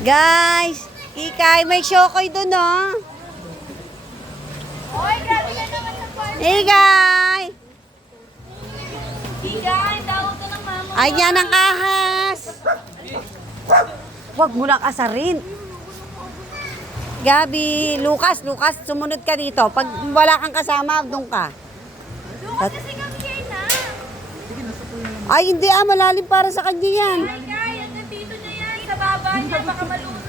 Guys, Kikay, may Shokoy dun, oh. Oy, grabe na naman sa kwarto. Kikay! Higay, tawag ka ng mama. Ayan ang ahas. Huwag mo lang asarin. Gabi, Lucas, sumunod ka dito. Pag wala kang kasama, doon ka. Lucas, kasi kami kayo na. Ay, hindi malalim para sa kanya yan. Ay, Kay, ang nandito niya yan. Sa baba niya, baka malunod.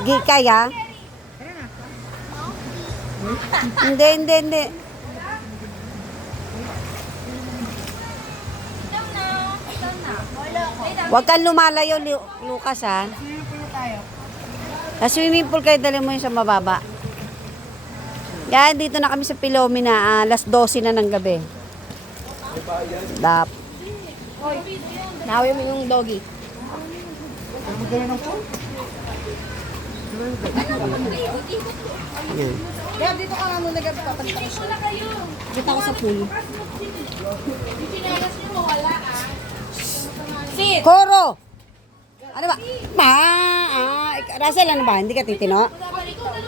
Kikay, ha? Hindi. Ikaw na. Wala ko. Huwag kang lumalayo, Lucas, ha? Sa swimming pool kayo, dali mo yung sa mababa. Yan, dito na kami sa Pilomina. Alas 12 na ng gabi. Dap. Nahawi mo yung doggy. Yan. Kaya dito ka nga muna gabi papalit ako siya. Dito ako sa pool. Yung tinalas niyo mawala ah. Sit! Koro! Ano ba? Russell, ano ba? Hindi ka titino?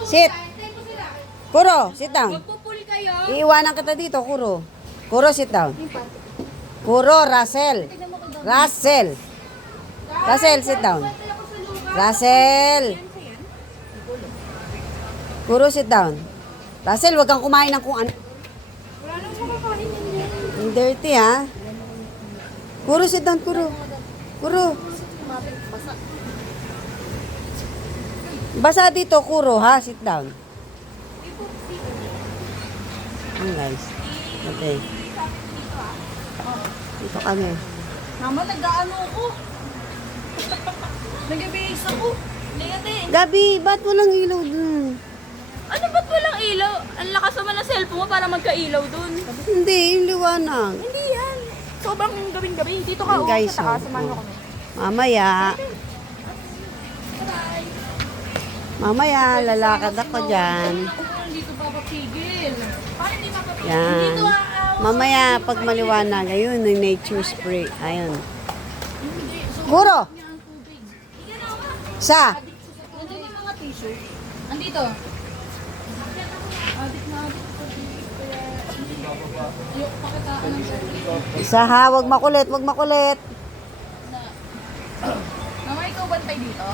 Sit! Kuro, sit down. Magpupul kayo. Iiwanan kita dito, Kuro. Kuro, sit down. Kuro, Russell. Russell, sit down. Russell. Kuro, sit down. Russell, wag kang kumain ng kung ano. Wala nang makakain yan. Ang dirty, ha? Kuro, sit down, Kuro. Kuro. Basa dito, Kuro, ha? Sit down. Guys. Okay. Dito kami. Mama, nag-ano ako. Nag-base ako. Negatin. Gabi, ba't walang ilaw dun? Ano ba't walang ilaw? Ang lakas naman ng cellphone mo para magka-ilaw dun. Hindi, yung liwanag. Hindi yan. Sobrang gabing-gabi. Dito ka, Yung guys, sa taas. oh, Samahan mo oh. kami. Mamaya, Bye. mamaya, lalakad ako dyan. Dito papapigil. Paano hindi mapapigil? Yan. Dito Mamaya, pag maliwanag, ayun, yung nature spray. Ayun. Kuro! Sa? Nandiyan yung mga tissue. Andito. Adik na adik. Ayok pakitaan ng sarili. Isa ha, wag makulit. Mama, ikaw bantay dito?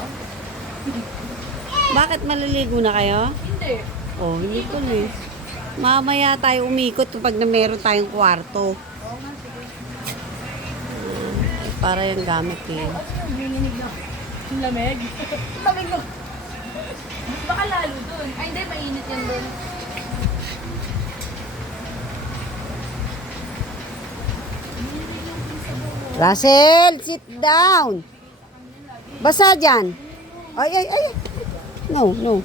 Bakit maliligo na kayo? Hindi. Oh, hindi ko na eh. Mamaya tayo umikot kapag na meron tayong kwarto. Para yung gamit eh. Nanginig na. Ang lamig. Lamig na. Baka lalo dun. Ay, hindi. Mainit yan dun. Russell, sit down. Basa dyan. Ay. No.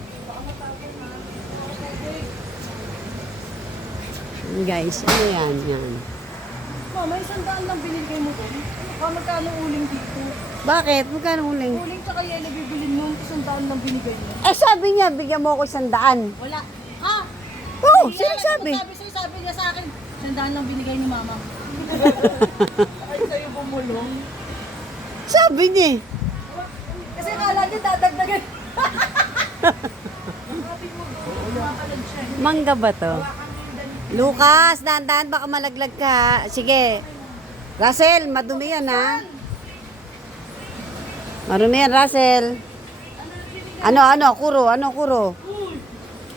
Guys, ano yan? Mama, 100 lang binigay mo dun. Magkano uling dito? Bakit? Magkano uling? Uling tsaka yelo bibilin mo. 100 lang binigay mo. Eh, sabi niya, bigyan mo ako 100. Wala. Ha? Oh, sino sabi? Sabi niya sa akin, 100 lang binigay ni mama. Ay, sa'yo bumulong. Sabi niya eh. Kasi kala niya dadagdagan. Mangga ba to? Lucas, dahan-dahan baka malaglag ka. Sige. Russell, madumi yan ha. Marumi yan, Russell. Ano, Kuro? Uy!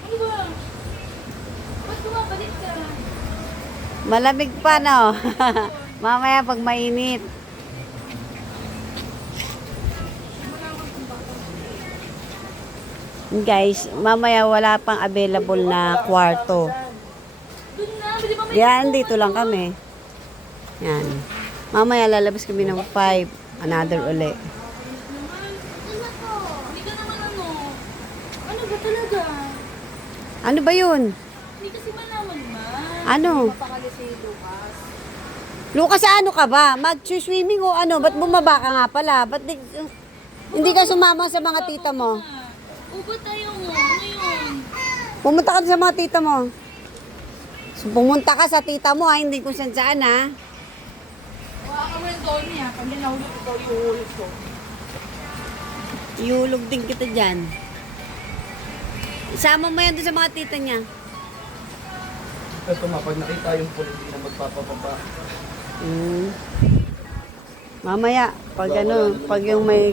Ano ba? Ba't bumabalik ka? Malamig pa, no? Mamaya pag mainit. Guys, mamaya wala pang available na kwarto. Doon na, bili pa may... Yan, dito lang kami. Yan. Mamaya lalabas kami ng 5. Another uli. Hindi ka naman ano. Ano ba talaga? Ano ba yun? Hindi kasi malaman man. Ano? Mapakali si Lucas. Lucas, ano ka ba? Mag-swimming o ano? Ba't bumaba ka nga pala? Ba't hindi ka sumama sa mga tita mo? Ba't tayo mo? Ano yun? Pumunta ka sa mga tita mo. So, pumunta ka sa tita mo ha, hindi kung saan ha. Wala ka mo yung doon niya. Hindi nahulog, ikaw yung hulog ko. Iulog din kita dyan. Isama mo yan doon sa mga tita niya. Ito nga, pag nakita yung pool, hindi na magpapababa. Mm. Mamaya, pag ano, pag yung may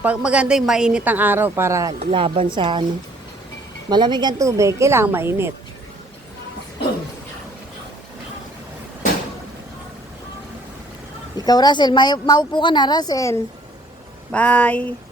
pag maganda yung mainit ang araw para laban sa ano. Malamig ang tubig, kailangan mainit. Ikaw, Russell, maupo ka na, Russell. Bye.